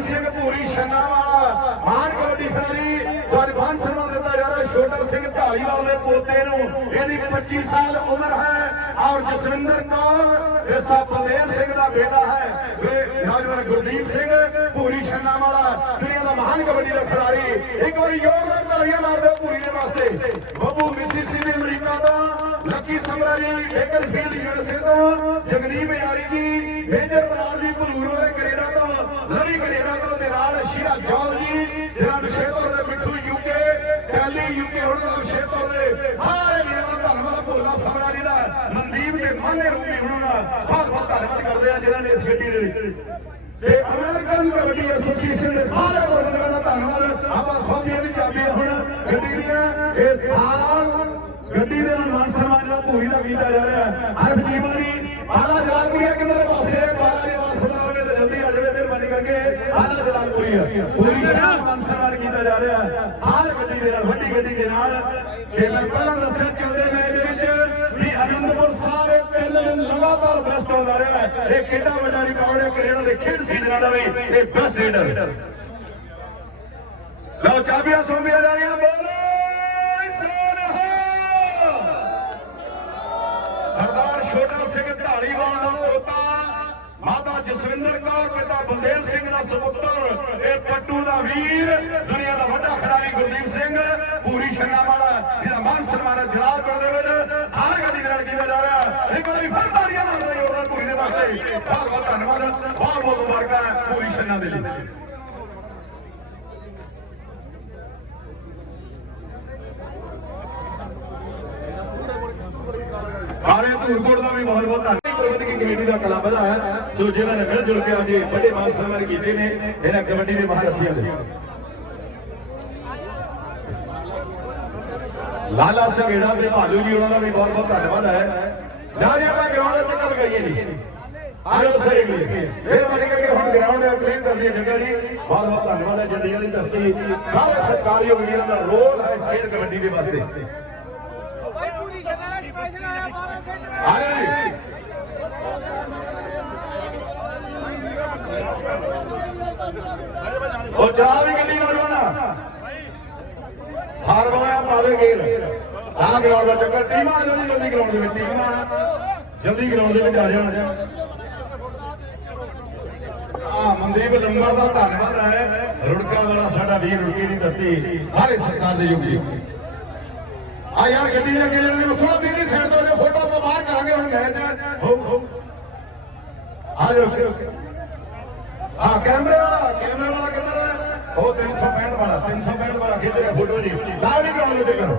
ਗੁਰਦੀਪ ਸਿੰਘ ਭੂਰੀ ਛੰਨਾਵਾ ਮਾਨ ਕਬੱਡੀ ਜਦ ਮਾਨ ਸਨਮਾਨ ਦਿੱਤਾ ਜਾ ਰਿਹਾ ਛੋਟਾ ਸਿੰਘ ਢਾਲੀਵਾਲ ਦੇ ਪੋਤੇ ਨੂੰ। ਇਹਦੀ 25 ਸਾਲ ਉਮਰ ਹੈ ਔਰ ਜਸਵਿੰਦਰ ਕੌਰ ਇਹ ਸਭ ਸਿੰਘ ਦਾ ਬੇਟਾ ਹੈ। ਨੌਜਵਾਨ ਗੁਰਦੀਪ ਸਿੰਘ ਭੂਰੀ ਛੰਨਾਵਾਲਾ ਦੁਨੀਆ ਦਾ ਮਹਾਨ ਕਬੱਡੀ ਦਾ ਖਿਡਾਰੀ। ਇੱਕ ਵਾਰੀ ਯੋਗਦਾਨ ਤਾੜੀਆਂ ਮਾਰ ਭੂਰੀ ਦੇ ਵਾਸਤੇ। ਬੱਬੂ ਮਿਸਿਸਿਪੀ ਅਮਰੀਕਾ ਦਾ ਲੱਕੀ ਸਮਰਾਲੀ ਬੇਕਰਫੀਲਡ ਯੂਐਸਏ ਤੋਂ, ਜਗਦੀਪ ਯਾਰੀ ਦੀ ਮੇਜਰ ਬਨਾਲ ਦੀ ਭਲੂਰ ਵਾਲੇ ਕੈਨੇਡਾ ਤੋਂ, ਲਵੀ ਕੈਨੇਡਾ ਨਾਲ ਸ਼ੀਰਾ ਜੌਲ ਜੀ ਜਿਹੜਾ ਵਿਸ਼ੇਤਰ ਦੇ ਮਿੱਠੂ ਯੂਕੇ ਟੈਲੀ ਯੂਕੇ ਹੁਣ ਦਾ ਵਿਸ਼ੇਤਰ ਦੇ ਸਾਰੇ ਵੀਰਾਂ ਦਾ ਧੰਨਵਾਦ, ਭੋਲਾ ਸਮਰਾਲੀ ਦਾ, ਮਨਦੀਪ ਤੇ ਮਾਨੇ ਰੂਪੀ ਹੁਣ ਦਾ ਬਹੁਤ ਬਹੁਤ ਧੰਨਵਾਦ ਕਰਦੇ ਆ ਜਿਨ੍ਹਾਂ ਨੇ ਇਸ ਗੱਡੀ ਦੇ ਵਿੱਚ। ਤੇ ਅਮਰੀਕਨ ਕਬੱਡੀ ਐਸੋਸੀਏਸ਼ਨ ਦੇ ਸਾਰੇ ਵਰਕਰਾਂ ਦਾ ਧੰਨਵਾਦ, ਆਪਾਂ ਸੌਂਦੀਆਂ ਵੀ ਚਾਬੀਆਂ ਹੁਣ ਗੱਡੀ ਦੀਆਂ। ਇਹ ਥਾਲ ਗੱਡੀ ਦੇ ਨਾਲ ਮਾਨ ਸਨਮਾਨ ਜਿਹੜਾ ਪੂਰੀ ਦਾ ਕੀਤਾ ਜਾ ਰਿਹਾ। ਹੈ ਹਰਫ ਜੀਵਾਨੀ ਆਲਾ ਜਲਾਲਪੁਰੀਆ ਕਿੰਨੇ ਪਾਸੇ? ਬਾਲਾ ਕਰਕੇ ਆਲਾ ਜਲਾਲਪੁਰੀਆ ਪੂਰੀ ਦਾ ਨਾਲ। ਮਾਨ ਸਨਮਾਨ ਕੀਤਾ ਜਾ ਰਿਹਾ ਹੈ। ਗੱਡੀ ਦੇ ਨਾਲ ਵੱਡੀ ਗੱਡੀ ਦੇ ਨਾਲ। ਤੇ ਮੈਂ ਪਹਿਲਾਂ ਦੱਸਿਆ ਚੱਲਦੇ ਮੈਚ ਦੇ ਵਿੱਚ ਵੀ ਅਨੰਦਪੁਰ ਸਾਰੇ ਤਿੰਨ ਦਿਨ ਲਗਾਤਾਰ ਬੈਸਟ ਹੁੰਦਾ ਰਿਹਾ ਹੈ। ਇਹ ਕਿੰਨਾ ਵੱਡਾ ਰਿਕਾਰਡ ਹੈ ਕੈਨੇਡਾ ਦੇ ਖੇਡ ਸੀਜ਼ਨਾਂ ਦਾ ਵੀ ਇਹ ਬੈਸਟ ਰੀਡਰ ਲਓ ਚਾਬੀਆਂ ਸੌਂਪੀਆਂ ਜਾ ਰਹੀਆਂ। ਬੋਲੇ ਸਰਦਾਰ ਛੋਟਾ ਸਿੰਘ ਢਾਲੀਵਾਲ ਦਾ ਪੋਤਾ ਮਾਤਾ ਜਸਵਿੰਦਰ ਕੌਰ, ਪਿਤਾ ਬਲਦੇਵ ਸਿੰਘ ਦਾ ਸੁਪੁੱਤਰ, ਇਹ ਪੱਟੂ ਦਾ ਵੀਰ, ਦੁਨੀਆ ਦਾ ਵੱਡਾ ਖਿਡਾਰੀ ਗੁਰਦੀਪ ਸਿੰਘ, ਪੂਰੀ ਛੰਨਾ ਵਾਲਾ, ਜਿਹਦਾ ਮਾਨ ਸਨਮਾਨ ਜਲਾਲਪੁਰ ਦੇ ਵਿੱਚ, ਹਰ ਗੱਡੀ ਦੇ ਨਾਲ ਕੀਤਾ ਜਾ ਰਿਹਾ ਇੱਕ ਵਾਰੀ ਫਿਰ ਤਾੜੀਆਂ ਮਾਰਦਾ ਯੋਗਦਾਨ ਪੂਰੀ ਦੇ ਵਾਸਤੇ ਬਹੁਤ ਬਹੁਤ ਧੰਨਵਾਦ, ਬਹੁਤ ਬਹੁਤ ਮੁਬਾਰਕਾਂ ਪੂਰੀ ਛੰਨਾ ਦੇ ਲਈ। ਕਾਲੇ ਧੂਰਕੋਟ ਦਾ ਵੀ ਬਹੁਤ ਬਹੁਤ ਧੰਨਵਾਦ। ਕਮੇਟੀ ਦਾ ਕਲੱਬ ਦਾ ਹੈ ਸੋ ਜਿਨ੍ਹਾਂ ਨੇ ਮਿਲ ਜੁਲ ਕੇ ਅੱਜ ਵੱਡੇ ਮਾਨ ਸਨਮਾਨ ਕੀਤੇ ਨੇ ਇਹਨਾਂ ਕਬੱਡੀ ਦੇ ਮਹਾਰਥੀਆਂ ਦੇ। ਲਾਲਾ ਸੰਘੇੜਾ ਤੇ ਭਾਲੂ ਜੀ ਉਹਨਾਂ ਦਾ ਵੀ ਬਹੁਤ ਬਹੁਤ ਧੰਨਵਾਦ ਹੈ। ਨਾ ਜੀ ਆਪਾਂ ਗਰਾਊਂਡ ਦਾ ਚੱਕਰ ਲਗਾਈਏ ਨਹੀਂ ਆਜੋ ਸਹੀ ਮਿਹਰਬਾਨੀ ਕਰਕੇ ਹੁਣ ਗਰਾਊਂਡ ਕਲੀਨ ਕਰ ਦਿਆ ਜੱਗਾ ਜੀ। ਬਹੁਤ ਬਹੁਤ ਧੰਨਵਾਦ ਹੈ ਜੰਡੀਆਂ ਦੀ ਧਰਤੀ। ਸਾਰੇ ਸਰਕਾਰੀ ਵੀਰਾਂ ਦਾ ਰੋਲ ਹੈ ਖੇਡ ਕਬੱਡੀ ਦੇ ਵਾਸਤੇ। ਭਾਈ ਪੂਰੀ ਸ਼ਨਾਇਆ ਸਪੈਸ਼ਲ ਆਇਆ 12 ਘੰਟੇ ਆ ਰਹੇ ਜੀ ਉਹ ਚਾਹ ਵੀ ਗੱਡੀ ਨਾਲ ਨਾ ਪਾਵੇ ਗੇਰ ਆ ਗਰਾਊਂਡ ਦਾ ਚੱਕਰ, ਟੀਮਾਂ ਆ ਜਲਦੀ ਗਰਾਊਂਡ ਦੇ ਵਿੱਚ, ਟੀਮਾਂ ਜਲਦੀ ਗਰਾਊਂਡ ਦੇ ਵਿੱਚ ਆ ਜਾਣ। ਆ ਮਨਦੀਪ ਲੰਬਰ ਦਾ ਧੰਨਵਾਦ ਹੈ। ਰੁੜਕਾ ਵਾਲਾ ਸਾਡਾ ਵੀਰ ਰੁੜਕੇ ਦੀ ਧਰਤੀ, ਹਰ ਸਰਕਾਰ ਦੇ ਯੋਗੀ। ਆ ਯਾਰ ਗੱਡੀ ਦੇ ਅੱਗੇ ਜਿਹੜੇ ਥੋੜਾ ਦੀਦੀ ਸਾਈਡ ਤੋਂ ਫੋਟੋ ਆਪਾਂ ਬਾਹਰ ਕਰਾਂਗੇ ਹੁਣ ਮੈਚ ਹੋ ਹੋ ਆ ਜਾਓ ਆ ਕੈਮਰੇ ਵਾਲਾ ਕੈਮਰੇ ਵਾਲਾ ਕਿੱਧਰ ਹੈ। ਉਹ 365 ਵਾਲਾ 365 ਵਾਲਾ ਰਿਹਾ ਫੋਟੋ ਜੀ। ਲਾ ਵੀ ਕਰਾਉਣੇ ਤੇ ਕਰੋ।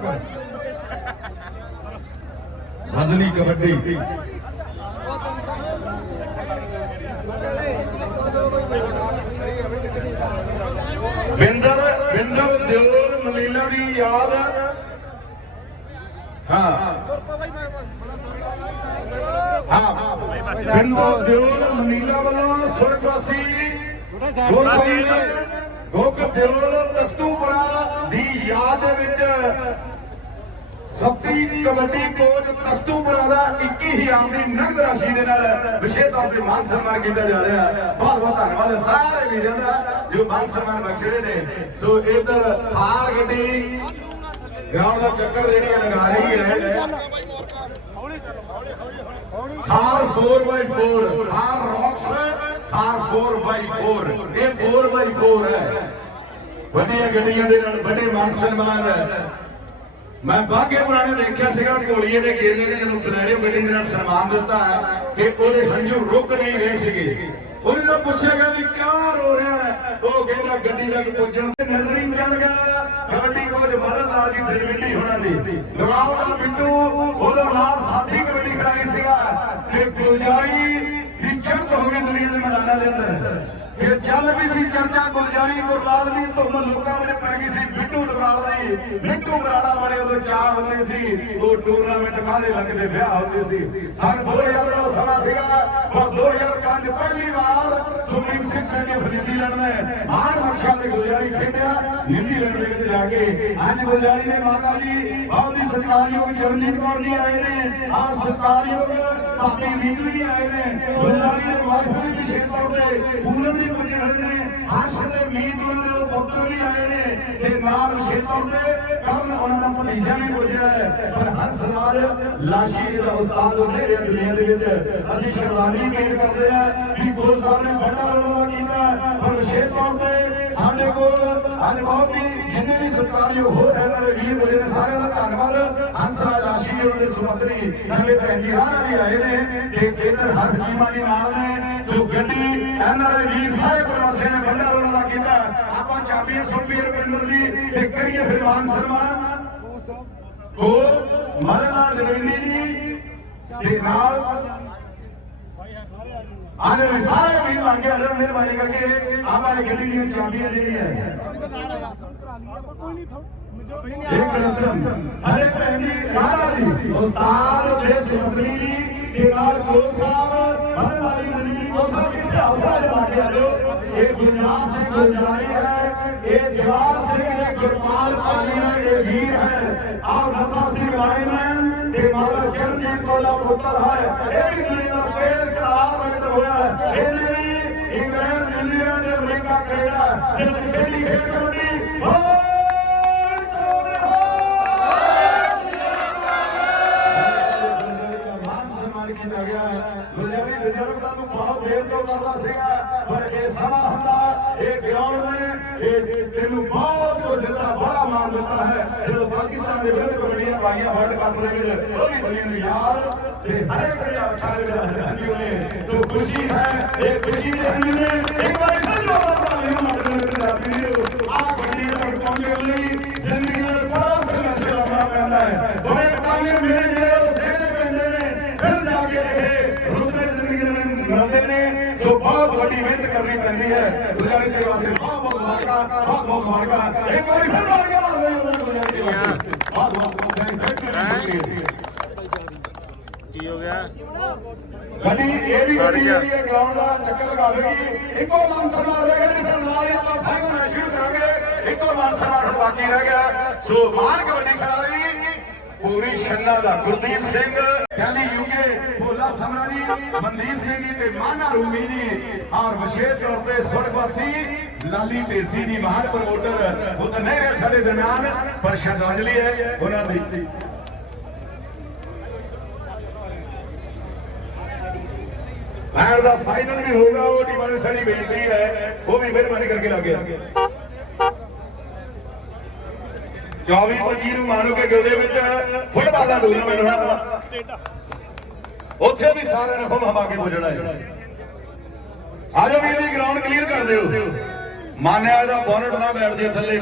ਵਜ਼ਨੀ ਕਬੱਡੀ। ਬਿੰਦਰ ਬਿੰਦਰ ਦਿਓਲ ਮਲੀਲਾ ਦੀ ਯਾਦ ਹਾਂ। ਹਾਂ ਬਿੰਦਰ ਦਿਓਲ ਮਲੀਲਾ ਵੱਲੋਂ ਸੁਰਗਵਾਸੀ ਗੁਰਗੋਬਿੰਦ ਗੋਗ ਦਿਓਲ ਤਖਤੂਪੁਰਾ ਦੀ ਯਾਦ ਦੇ ਵਿੱਚ ਸੱਤੀ ਕਬੱਡੀ ਕੋਚ ਤਖਤੂਪੁਰਾ ਦਾ 21000 ਦੀ ਨਗਦ ਰਾਸ਼ੀ ਦੇ ਨਾਲ ਵਿਸ਼ੇਸ਼ ਤੌਰ ਤੇ ਮਾਨ ਸਨਮਾਨ ਕੀਤਾ ਜਾ ਰਿਹਾ ਹੈ। ਬਹੁਤ ਬਹੁਤ ਧੰਨਵਾਦ ਸਾਰੇ ਵੀਰਾਂ ਦਾ ਜੋ ਮਾਨ ਸਨਮਾਨ ਬਖਸ਼ੇ ਨੇ। ਸੋ ਇਧਰ ਹਾਰ ਗੱਡੀ ਗਰਾਊਂਡ ਦਾ ਚੱਕਰ ਜਿਹੜੀ ਲਗਾ ਰਹੀ ਹੈ। Thar 4x4 Thar rocks Thar 4x4 ਇਹ 4x4 ਹੈ। ਵੱਡੀਆਂ ਗੱਡੀਆਂ ਦੇ ਨਾਲ ਵੱਡੇ ਮਾਨ ਸਨਮਾਨ ਮੈਂ ਬਾਗੇ ਪੁਰਾਣੇ ਦੇਖਿਆ ਸੀਗਾ ਘੋੜੀਏ ਦੇ ਗੇਲੇ ਨੇ ਜਦੋਂ ਬਲੈਰੋ ਗੱਡੀ ਦੇ ਨਾਲ ਸਨਮਾਨ ਦਿੱਤਾ ਤੇ ਉਹਦੇ ਹੰਝੂ ਰੁਕ ਨਹੀਂ ਰਹੇ ਸੀਗੇ। ਉਹਨੇ ਤਾਂ ਪੁੱਛਿਆ ਗਿਆ ਵੀ ਕਿਉਂ ਰੋ ਰਿਹਾ ਹੈ? ਉਹ ਕਹਿੰਦਾ ਗੱਡੀ ਤੱਕ ਪਹੁੰਚਣ ਨਜ਼ਰ ਹੀ ਚੱਲ ਗਿਆ। ਕਬੱਡੀ ਕੋਚ ਮਦਨ ਲਾਲ ਜੀ ਦਿਲਵਿੰਡੀ ਹੋਣਾ ਦੀ। ਦਵਾਉ ਦਾ ਬਿੱਟੂ, ਉਹਦਾ ਨਾਲ ਸਾਥੀ ਕਬੱਡੀ ਖਿਡਾਰੀ ਸੀਗਾ। ਤੇ ਗੁਲਜਾਰੀ ਦੀ ਚੜ੍ਹਤ ਹੋ ਗਈ ਦੁਨੀਆ ਦੇ ਮੈਦਾਨਾਂ ਦੇ ਅੰਦਰ। ਫਿਰ ਚੱਲ ਵੀ ਸੀ ਚਰਚਾ ਗੁਲਜਾਰੀ ਗੁਰਲਾਲ ਦੀ ਧੁੰਮ ਲੋਕਾਂ ਵਿੱਚ ਪੈ ਗਈ ਸੀ। ਬਿੱਟੂ ਦਰਾਲ ਦੀ ਬਿੱਟੂ ਬਰਾੜਾ ਵਾਲੇ ਉਦੋਂ ਚਾਹ ਹੁੰਦੇ ਸੀ। ਉਹ ਟੂਰਨਾਮੈਂਟ ਕਾਹਦੇ ਲੱਗਦੇ ਵਿਆਹ ਹੁੰਦੇ ਸੀ। ਸਨ 2000 ਦਾ ਸਮਾਂ ਸੀਗਾ। ਪਰ 2005 ਪਹਿਲੀ ਵਾਰ Supreme Six stadium New Zealand ਨੇ ਮਾਰ ਮੱਖਾਂ ਦੇ ਗੁਲਜ਼ਾਰੀ ਖੇਡਿਆ। ਨਿਊਜ਼ੀਲੈਂਡ ਦੇ ਵਿੱਚ ਜਾ ਕੇ ਅੱਜ ਗੁਲਜ਼ਾਰੀ ਦੇ ਮਾਤਾ ਜੀ ਬਹੁਤ ਹੀ ਸਤਿਕਾਰਯੋਗ ਚਰਨਜੀਤ ਕੌਰ ਜੀ ਆਏ ਨੇ। ਆਹ ਸਤਿਕਾਰਯੋਗ ਭਾਬੀ ਵੀਰ ਜੀ ਆਏ ਨੇ। ਗੁਲਜ਼ਾਰੀ ਦੇ ਵਾਈਫ ਵੀ ਵਿਸ਼ੇਸ਼ ਤੌਰ ਤੇ ਪੂਨਮ ਜੀ ਪੁੱਜੇ ਹੋਏ ਨੇ। ਹਰਸ਼ ਦੇ ਮੀਤ ਦੇ ਪੁੱਤਰ ਵੀ ਆਏ ਨੇ ਤੇ ਨਾਲ ਵਿਸ਼ੇਸ਼ ਤੌਰ ਕਰਨ ਉਹਨਾਂ ਦਾ ਭਤੀਜਾ ਵੀ ਪੁੱਜਿਆ ਹੈ। ਪਰ ਹੰਸ ਨਾਲ ਲਾਸ਼ੀ ਜਿਹੜਾ ਉਸਤਾਦ ਉਹ ਨੇੜੇ ਦੁਨੀਆ ਦੇ ਵਿੱਚ ਅਸੀਂ ਸ਼ਰਦਾਨੀ ਪੇਸ਼ ਕਰਦੇ ਆ ਕਿ ਗੁਰੂ ਸਾਹਿਬ ਨੇ ਵੱਡਾ ਰੋਲ ਕੀਤਾ ਪਰ ਵਿਸ਼ੇਸ਼ ਤੌਰ ਤੇ ਸਾਡੇ ਕੋਲ ਅੱਜ ਬਹੁਤ ਹੀ ਜਿੰਨੇ ਵੀ ਸਰਕਾਰੀ ਹੋ ਰਹੇ ਨੇ ਵੀਰ ਬਜੇ ਸਾਰਿਆਂ ਦਾ ਧੰਨਵਾਦ। ਹੰਸ ਨਾਲ ਜੀ ਉਹਨਾਂ ਦੇ ਸੁਮੰਤਰੀ ਸਾਡੇ ਭੈਣ ਜੀ ਰਾਣਾ ਵੀ ਆਏ ਨੇ ਤੇ ਕੇਂਦਰ ਹਰ ਜੀਮਾ ਜੀ ਨਾਲ ਨੇ, ਜੋ ਗੱਡੀ ਐਨਆਰਆਈ ਵੀਰ ਸਾਰੇ ਪ੍ਰਵਾਸੀਆਂ ਨੇ ਵੱਡਾ ਰੋਲ ਅਦਾ ਕੀਤਾ ਆਪਾਂ ਚਾਬੀਆਂ ਸੁਣੀਏ ਰਵਿੰਦਰ ਜੀ ਤੇ ਕਰੀਏ ਫਿਰ ਮਾਨ ਸਨਮਾਨ। ਕੋ ਮਰਨਾ ਦਰਵਿੰਦੀ ਜੀ ਦੇ ਨਾਲ ਆਲੇ ਵੀ ਸਾਰੇ ਵੀਰ ਮੰਗੇ ਹਲੇ ਮਿਹਰਬਾਨੀ ਕਰਕੇ ਆਪਾਂ ਇਹ ਗੱਡੀ ਦੀਆਂ ਚਾਬੀਆਂ ਜਿਹੜੀਆਂ ਇੱਕ ਰਸਮ ਹਰੇ ਭੈਣ ਜੀ ਰਾਣਾ ਜੀ ਉਸਤਾਦ ਦੇ ਸਮੁੰਦਰੀ ਜੀ ਦੇ ਨਾਲ ਕੋਲ ਸਾਹਿਬ ਹਰੇ ਵਾਲੀ ਮੰਡੀ ਜੀ ਕੋਲ ਸਾਹਿਬ ਕਿੱਥੇ ਆਉਣਾ ਜਾ ਕੇ ਆਜੋ ਇਹ ਗੁਰਨਾਮ ਸਿੰਘ ਗੁਲਜ਼ਾਰੀ ਹੈ ਇਹ ਜਵਾਰ ਸਿੰਘ ਦੇ ਗੁਰਪਾਲ ਪਾਲੀਆ ਦੇ ਵੀਰ ਹੈ ਆਪ ਰਤਾ ਸਿੰਘ ਲਾਇਨਮੈਨ ਤੇ ਮਾਲਾ ਚਰਨਜੀਤ ਕੌਰ ਦਾ ਪੁੱਤਰ ਹੈ ਇਹ ਵੀ ਦੁਨੀਆ ਦਾ ਕੇਸ ਕਰਾਰ ਵਿੱਚ ਹੋਇਆ ਹੈ ਇਹਨੇ ਵੀ ਇੰਗਲੈਂਡ ਨਿਊਜ਼ੀਲੈਂਡ ਤੇ ਅਮਰੀਕਾ ਕੈਨੇਡਾ ਜਿੱਥੇ ਖੇਡੀ ਖੇਡ ਕਬੱਡੀ ਬੋਲ ਮਾਨ ਸਨਮਾਨ ਕੀਤਾ ਗਿਆ ਗੁਰਜਰੀ ਰਿਜ਼ਰਵ ਦਾ ਤੂੰ ਬਹੁਤ ਦੇਰ ਤੋਂ ਕਰਦਾ ਸੀਗਾ, ਪਰ ਇਹ ਸਮਾਂ ਹੁੰਦਾ, ਇਹ ਗਰਾਊਂਡ ਨੇ, ਇਹ ਤੈਨੂੰ ਬਹੁਤ ਕੁਝ ਦਿੱਤਾ, ਬੜਾ ਮਾਣ ਦਿੱਤਾ ਹੈ। ਜਦੋਂ ਪਾਕਿਸਤਾਨ ਦੇ ਵਿਰੁੱਧ ਕਬੱਡੀਆਂ ਪਾਈਆਂ ਵਰਲਡ ਕੱਪ ਦੇ ਵਿੱਚ ਉਹ ਵੀ ਦੁਨੀਆ ਨੂੰ ਯਾਦ ਤੇ ਹਰ ਇੱਕ ਦੇ ਅੱਖਾਂ ਦੇ ਵਿੱਚ ਹੰਝੂ ਨੇ ਸੋ ਖੁਸ਼ੀ ਹੈ, ਇਹ ਖੁਸ਼ੀ ਦੇ ਹੰਝੂ ਨੇ ਇੱਕ ਵਾਰੀ ਫਿਰ ਜੋ ਬਾਬਾ ਨੇ ਮਾਡਲ ਦੇ ਪੰਜਾਬੀ ਨੂੰ ਆ ਗੱਡੀ ਤੱਕ ਪਹੁੰਚਣ ਲਈ ਜ਼ਿੰਦਗੀ ਦਾ ਬੜਾ ਸੰਘਰਸ਼ ਕਰਨਾ ਪੈਂਦਾ ਹੈ ਬੜੇ ਪਾਣੀ ਮੇਰੇ ਜਿਹੜੇ ਉਹ ਸਹਿਣੇ ਪੈਂਦੇ ਨੇ ਫਿਰ ਜਾ ਕੇ ਇਹ ਰੁੱਤੇ ਜ਼ਿੰਦਗੀ ਦੇ ਮਿਲਦੇ ਨੇ ਸੋ ਬਹੁਤ ਵੱਡੀ ਮਿਹਨਤ ਕਰਨੀ ਪੈਂਦੀ ਹੈ ਗੁਜ਼ਾਰੀ ਦੇ ਵਾਸਤੇ ਬਹੁਤ ਬਹੁਤ ਮੁਬਾਰਕਾਂ ਬਹੁਤ ਬਹੁਤ ਮੁਬਾਰਕਾਂ ਇੱਕ ਵਾਰੀ ਫਿਰ ਮਾਰ ਮਾਰਦੇ ਹਾਂ ਉਹਨਾਂ ਨੂੰ ਗੁਜ਼ਾਰੀ ਦੇ ਵਾਸਤੇ ਬਹੁਤ ਬਹੁਤ ਥੈਂਕ ਯੂ ਕੀ ਹੋ ਗਿਆ ਗੱਡੀ ਇਹ ਵੀ ਗੱਡੀ ਜਿਹੜੀ ਹੈ ਗਰਾਊਂਡ ਦਾ ਚੱਕਰ ਲਗਾਵੇਗੀ ਇੱਕੋ ਮਨ ਸਮਾਰ ਰਹਿ ਗਿਆ ਨਹੀਂ ਫਿਰ ਨਾਲ ਹੀ ਆਪਾਂ ਫਾਈਨਲ ਮੈਚ ਸ਼ੁਰੂ ਕਰਾਂਗੇ ਇੱਕੋ ਮਨ ਸਮਾਰ ਹੁਣ ਬਾਕੀ ਰਹਿ ਗਿਆ ਸੋ ਮਾਨ ਕਬੱਡੀ ਖਿਡਾਰੀ ਪੂਰੀ ਛੰਨਾ ਦਾ ਗੁਰਦੀਪ ਸਿੰਘ ਕਹਿੰਦੀ ਯੂਕੇ ਭੋਲਾ ਸਮਰਾਨੀ ਮਨਦੀਪ ਸਿੰਘ ਤੇ ਮਾਨਾ ਰੂਮੀ ਜੀ, ਔਰ ਵਿਸ਼ੇਸ਼ ਤੌਰ ਤੇ ਸੁਰਗਵਾਸੀ ਲਾਲੀ ਢੇਸੀ ਜੀ ਮਹਾਨ ਪ੍ਰਮੋਟਰ ਉਹ ਤਾਂ ਨਹੀਂ ਰਹੇ ਸਾਡੇ ਦਰਮਿਆਨ, ਪਰ ਸ਼ਰਧਾਂਜਲੀ ਹੈ ਉਹਨਾਂ ਦੀ। ਮੈਚ ਦਾ ਫਾਈਨਲ ਵੀ ਹੋਊਗਾ, ਉਹ ਟੀਮਾਂ ਨੂੰ ਸਾਡੀ ਬੇਨਤੀ ਹੈ, ਉਹ ਵੀ ਮਿਹਰਬਾਨੀ ਕਰਕੇ ਲੱਗੇ 24 25 ਨੂੰ ਮਾਨੋ ਕੇ ਗਿਲ ਦੇ ਵਿੱਚ ਫੁੱਟਬਾਲ ਦਾ ਟੂਰਨਾਮੈਂਟ ਹੋਣਾ ਉੱਥੇ ਵੀ ਸਾਰੇ ਨੇ ਹੁਮ ਹਵਾ ਕੇ ਪੁੱਜਣਾ ਹੈ। ਆਜੋ ਵੀ ਇਹਦੀ ਗਰਾਊਂਡ ਕਲੀਅਰ ਕਰ ਦਿਓ। ਮਾਨਿਆ ਦਾ ਬੋਨਟ ਨਾ ਬੈਠ ਜੇ ਥੱਲੇ।